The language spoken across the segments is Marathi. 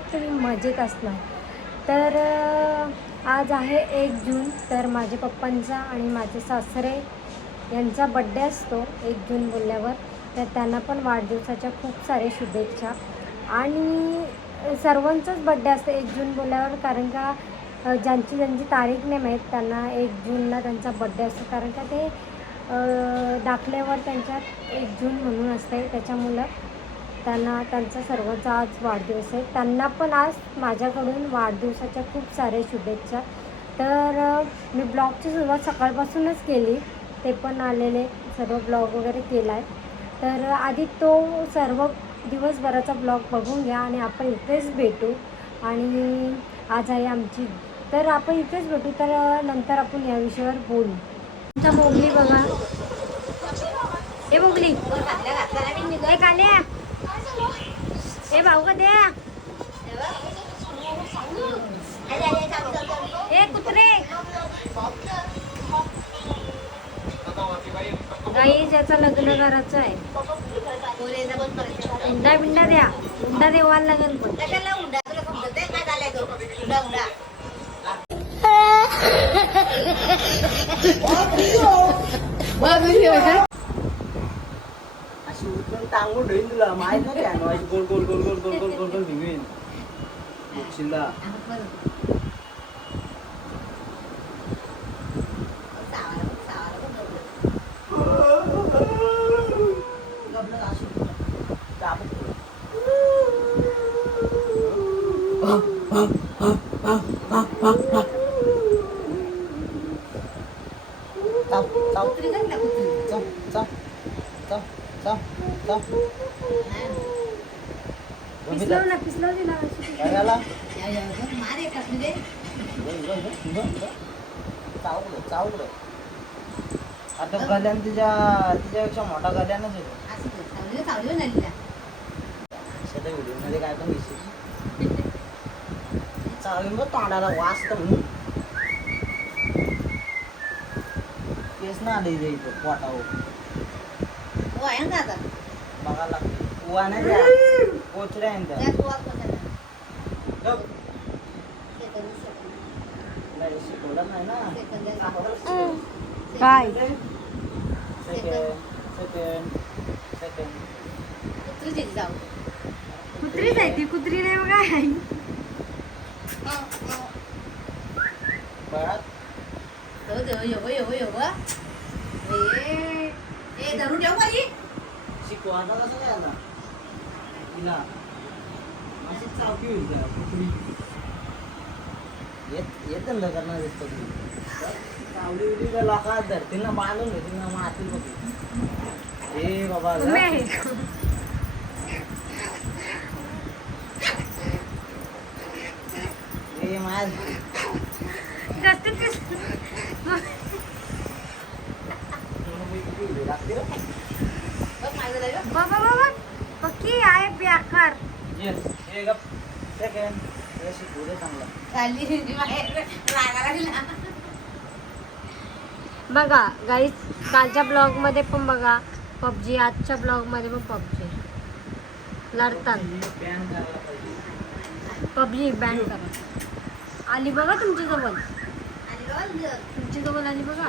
होप तुम्ही मजेत असणार. तर आज आहे एक जून तर माझ्या पप्पांचा आणि माझे सासरे यांचा बड्डे असतो एक जून बोलल्यावर. तर त्यांना पण वाढदिवसाच्या खूप सारे शुभेच्छा. आणि सर्वांचाच बड्डे असतो एक जून बोलल्यावर कारण का ज्यांची ज्यांची तारीख नाही माहीत त्यांना एक जूनला त्यांचा बड्डे असतो. कारण का ते दाखल्यावर त्यांच्यात एक जून म्हणून असते त्याच्यामुळं. त्यांना त्यांचा सर्वांचा आज वाढदिवस आहे. त्यांना पण आज माझ्याकडून वाढदिवसाच्या खूप साऱ्या शुभेच्छा. तर मी ब्लॉगची सुरुवात सकाळपासूनच केली. ते पण आलेले सर्व ब्लॉग वगैरे केला आहे तर आधी तो सर्व दिवसभराचा ब्लॉग बघून घ्या आणि आपण इथेच भेटू. आणि आज आहे आमची. तर आपण इथेच भेटू. तर नंतर आपण या विषयावर बोलू. तुमचा मोगली बघा. हे मोगली. हे काल्या हे भाऊ का द्या हे कुत्रे गाई ज्याचं लग्न करायचं आहे हुंडा बिंडा द्या हुंडा देवाला लागेल पण अशी उचलून टांगून ठेवीन तुला माहीत नाही काय अशी गोल गोल गोल गोल गोल गोल गोल गोल फिरवीन बघशीलला चाव चाव चाव चाव चाव चाव चाव पिसलव चावलं चावलं. आता गल्यान तिच्या तिच्यापेक्षा मोठा गल्यानच होतो चावलं ना तिला सध्या व्हिडिओमध्ये काय पण विषय. चालून बघ तोंडाला वाचतं म्हणून. केस ना आलं इथं पोटावर. आहे ना आता बघा लागतो. उवा नाही द्या कोचड्या आहे त्या. त्यात वापर करणार बघ, सेकंद सेकंद नाही शिकवलं नाही ना. सेकंद आहे. आपणच शिकवलं. काय? सेकंड सेकंड सेकंड कुत्री दिली जाऊ कुत्रीच आहे ती कुत्री नाही बघा. बघा हो, हो, हो, हो, हो, हो. हे बळात शिकवा आता कसं काय आला तिला अशीच चावकी होईल त्या कुत्री येत येत करणार दिसतो चावली उडी त्या लोकात धरतील ना बांधून घेतील ना मारतील बघ. ए बाबा जा. तुम्ही बाबा बाबा पक्की आहे बेकार बघा गाईज कालच्या ब्लॉगमध्ये पण बघा पबजी आजच्या ब्लॉगमध्ये पण पबजी. लढतात. पबजी बॅन करा. आली बघा तुमच्या जवळ तुमच्या जवळ आली बघा.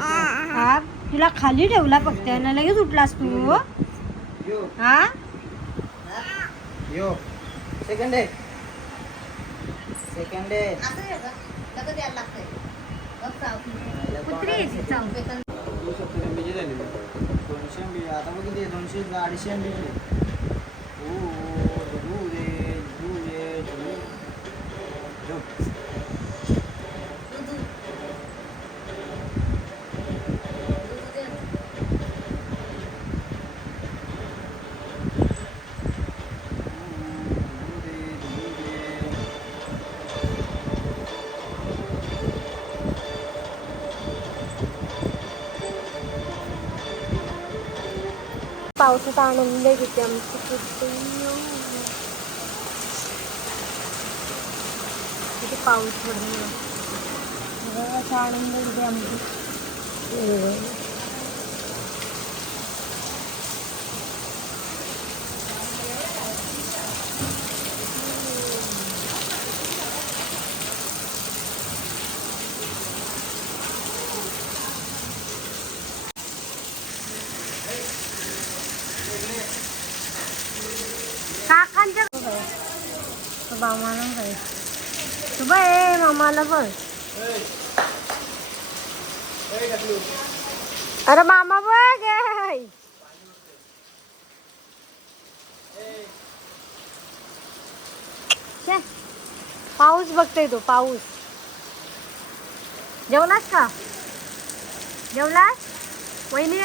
हा तुला खाली ठेवला फक्त यांना लगेच उठलास तू. हा? यो. सेकंड. सेकंड. दोनशे आता दोनशे अडीचशे पावसाचा आनंद घेते आमची कुठे किती पाऊस पडतो असा आनंद घेते आमची काकांच्या मामाला काय तू बाय मामाला पण अरे मामा बघ पाऊस बघतोय तो पाऊस. जेवलास का? जेवलास? वहिनी?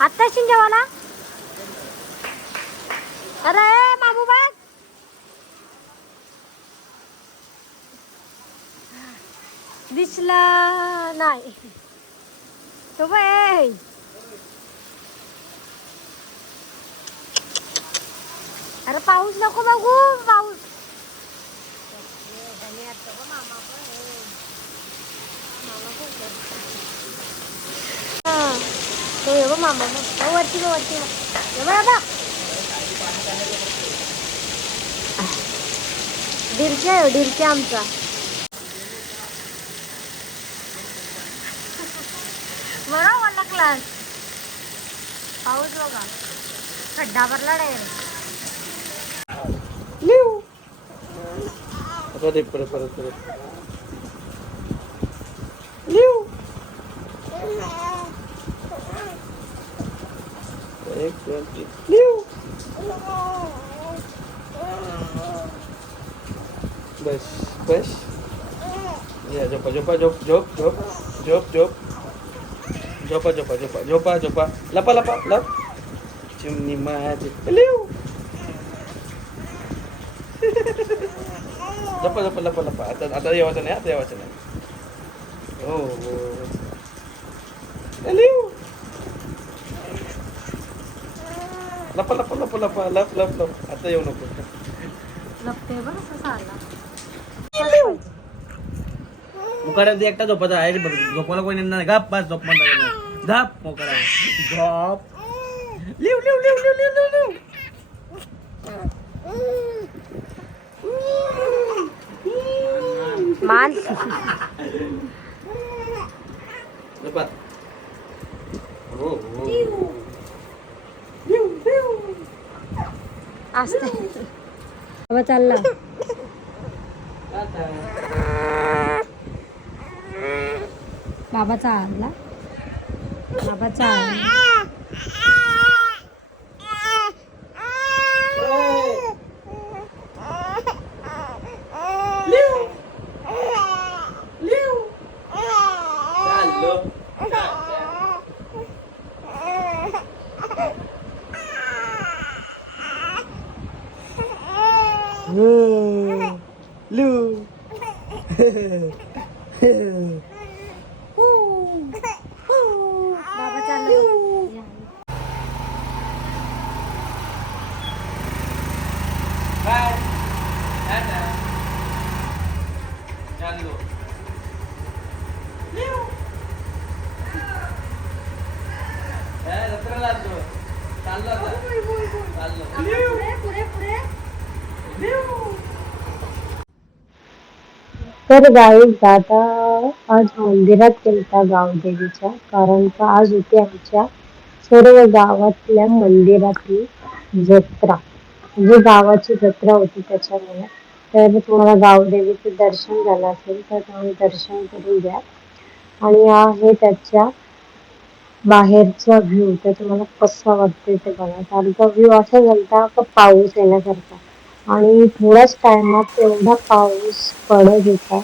आत्ताशी जेवाला? अरे मामू बघ दिसला नाही. तो बाय अरे पाऊस नको बघू पाऊस. हा, तो ये बघ मामा मग वरती बघ, वरती बघ. हे बघ, हे डिरक्या आहे हो, डिरक्या आमचा. बरा वाला क्लास पाऊस बघा. खड्डा भरला डायरेक्ट परत एक परत परत परत. एक दोन बस बस. या झोपा झोपा झोप झोप झोप झोप झोप. झोपा झोपा झोपा झोपा झोपा. लपा लपा लप. चिमणी माझी. लिव. लपा लपा लपा लपा. आता आता येवायचं नाही आता येवायचं नाही. हो हो. लिव. लपा लपा लपा लपा. लप लप लप. आता येऊ नको. लपते बरं कसं आला मुकाड्यात एकटा झोपायचा आहे झोपायला कोणी नाही. गप बस झोप म्हणता धाप मोकळा. झोप लिव लिव लिव लिव लिव लिव लिव. मान. झोपा हो हो. असते बाबा चालला. बाबाचा आणला बाबाचा आणला चाललो लिव बाबा चालला बाय टाटा चाललो ए, जत्रेला आलतो. चाललो आता. चाललो. पुढे पुढे तर गावी दादा आज मंदिरात गेलता गावदेवीच्या कारण का आज होती आमच्या सर्व गावातल्या मंदिरातली जत्रा. म्हणजे गावाची जत्रा होती त्याच्यामुळे. तर तुम्हाला गावदेवीचं दर्शन झालं असेल तर तुम्ही दर्शन करून द्या आणि हे त्याच्या बाहेरचा व्ह्यू तर तुम्हाला कसा वाटतोय ते बघा. कारण का व्ह्यू असा झालता का पाऊस येण्यासारखा आणि थोड्याच टायमात एवढा पाऊस पडत होता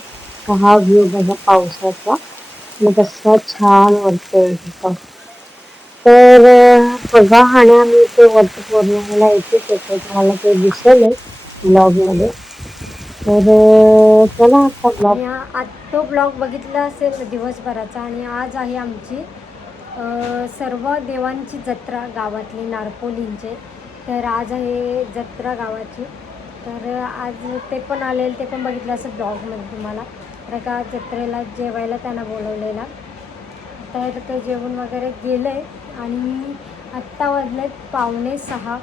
का हा व्ह्यू बघा पावसाचा. कसा छान वाटतोय होता तर बघा आणि आम्ही इथे वटपौर्णिमेला येतेच येतो तुम्हाला ते दिसेल ब्लॉगमध्ये तर चला आता ब्लॉग तो ब्लॉग बघितला असेल दिवसभराचा. आणि आज आहे आमची सर्व देवांची जत्रा गावातली नारपोलींचे. तर आज आहे जत्रा गावाची. तर आज ते पण आलेलं ते पण बघितलं असं ब्लॉगमध्ये तुम्हाला. तर का जत्रेला जेवायला त्यांना बोलवलेला. तर ते जेवण वगैरे गेलं आहे आणि आत्ता वाजलेत पावणे सहा.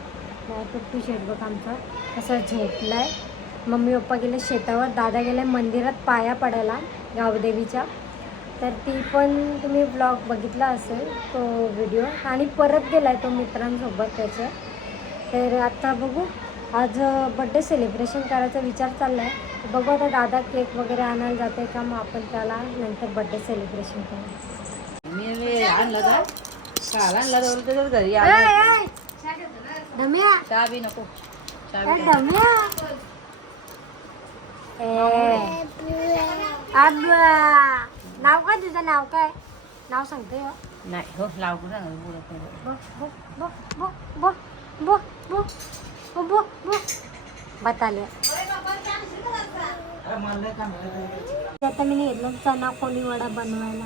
टुट्टू शेट बघ आमचा. असं झोपला आहे मम्मी पप्पा गेले शेतावर दादा गेले मंदिरात पाया पडायला गावदेवीच्या. तर ती पण तुम्ही ब्लॉग बघितला असेल तो व्हिडिओ आणि परत गेला आहे तो मित्रांसोबत त्याच्या. तर आता बघू आज बड्डे सेलिब्रेशन करायचा विचार चालला आहे बघू आता दादा केक वगैरे आणायला जाते का? मग आपण त्याला नंतर बड्डे सेलिब्रेशन करू. मी आणलं काल आणला घरी चहा बी नको. चहा नाव काय तुझं नाव काय नाव सांगते हो नाही हो लावू सांग बोलत नाही बो बो बो बो बो बो बो बो बो बताले आता मी कोणी वडा बनवायला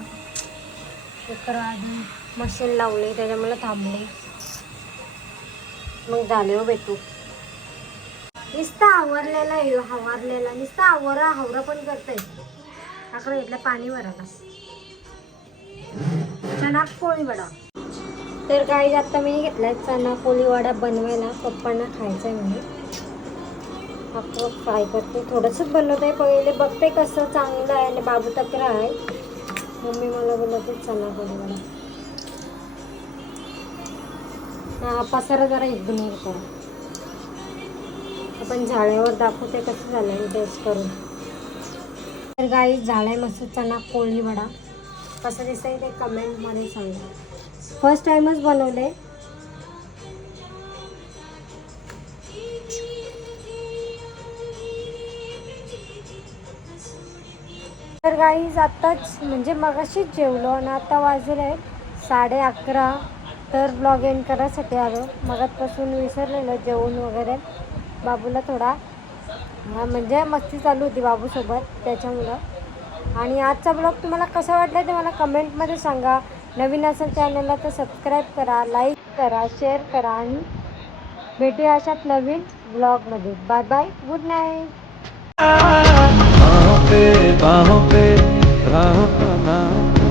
कुकर आधी मशीन लावले त्याच्यामुळे थांबले मग झाले हो भेटू नुसता आवरलेला हवारलेला नुसता आवरा हवरा पण करताय आकडे घेतलं पाणी भरायला. चणा पोळी वडा तर काही आता मी घेतलाय चणा पोळी वडा बनवायला. पप्पांना खायचं आहे म्हणे आपण फ्राय करते. थोडंसंच बनवत आहे पहिले बघते कसं चांगलं आहे आणि बाबू तक्र आहे. मम्मी मला बोलते चना पोळी वडा हा पसारा जरा इग्नोर करा. आपण झाड्यावर दाखवते कसं झालं टेस्ट करून. तर गाई झालाय मस्त चणा कोळी वडा. कसं दिसतंय ते कमेंटमध्ये सांगा. फर्स्ट टाइमच बनवले तर गाईज आत्ताच म्हणजे मगाशीच जेवलो आणि आता वाजले साडे अकरा. तर ब्लॉग एंड करायसाठी आलो. मगातपासून विसरलेलं जेवण वगैरे. बाबूला थोडा हा म्हणजे मस्ती चालू होती बाबूसोबत त्याच्यामुळं. आणि आजचा ब्लॉग तुम्हाला कसा वाटला ते मला कमेंटमध्ये सांगा. नवीन असेल चॅनलला तर सबस्क्राईब करा लाईक करा शेअर करा आणि भेटूया अशात नवीन ब्लॉगमध्ये बाय बाय गुड नाईट पे बाहों पे राहों का नाम